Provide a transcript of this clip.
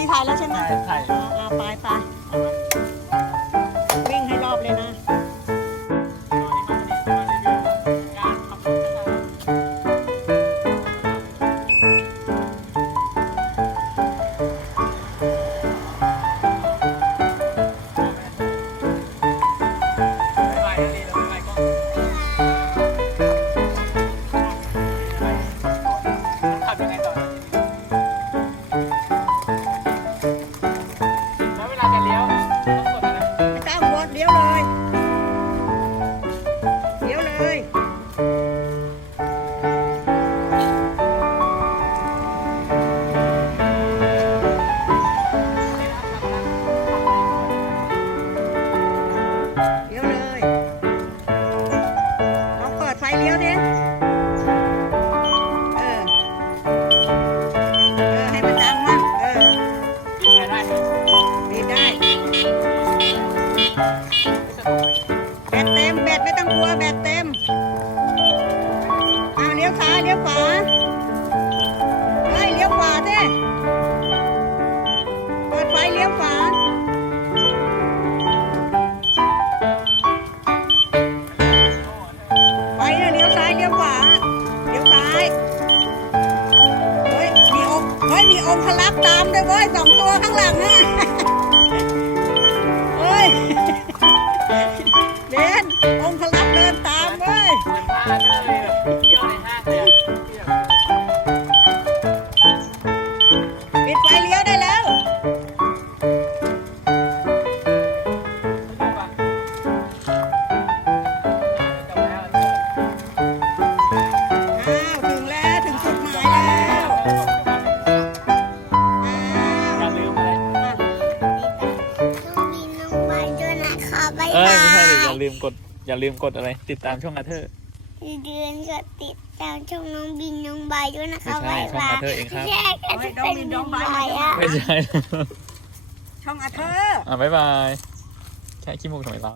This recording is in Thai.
นี้ถ่ายแล้วใช่ไหมถ่ายถ่ายอ่าอ่าไปไปวิ่งให้รอบเลยนะ ตเต็มแบตไม่ต้องกลัวแบตเต็มเอาเลี้ยวซ้ายเลี้ยวขวาเฮ้ยเลี้ยวขวาสิเปิดไฟเลี้ยวขวาไปนะเลี้ยวซ้ายเลี้ยวขวาเลี้ยวซ้ายเฮ้ยมีองค์เฮ้ยมีองค์พลักตามด้วยเว้ยสองตัวข้างหลังนะ เอ้ยบาไม่ใช่ยเดี๋ยวอย่าลืมกดอย่าลืมกดอะไร ติดตามช่องอาเธอร์เดือนก็ติดตามช่องน้องบินน้องใบด้วยนะคะไม่ใช่บ๊ายบายช่องอาเธอร์เองครับแยกกันจะเป็นน้องใบอะไม่ใช่ช่องอาเธอร์อะบ๊ายบายแค่ขี้มูกทำไมเรา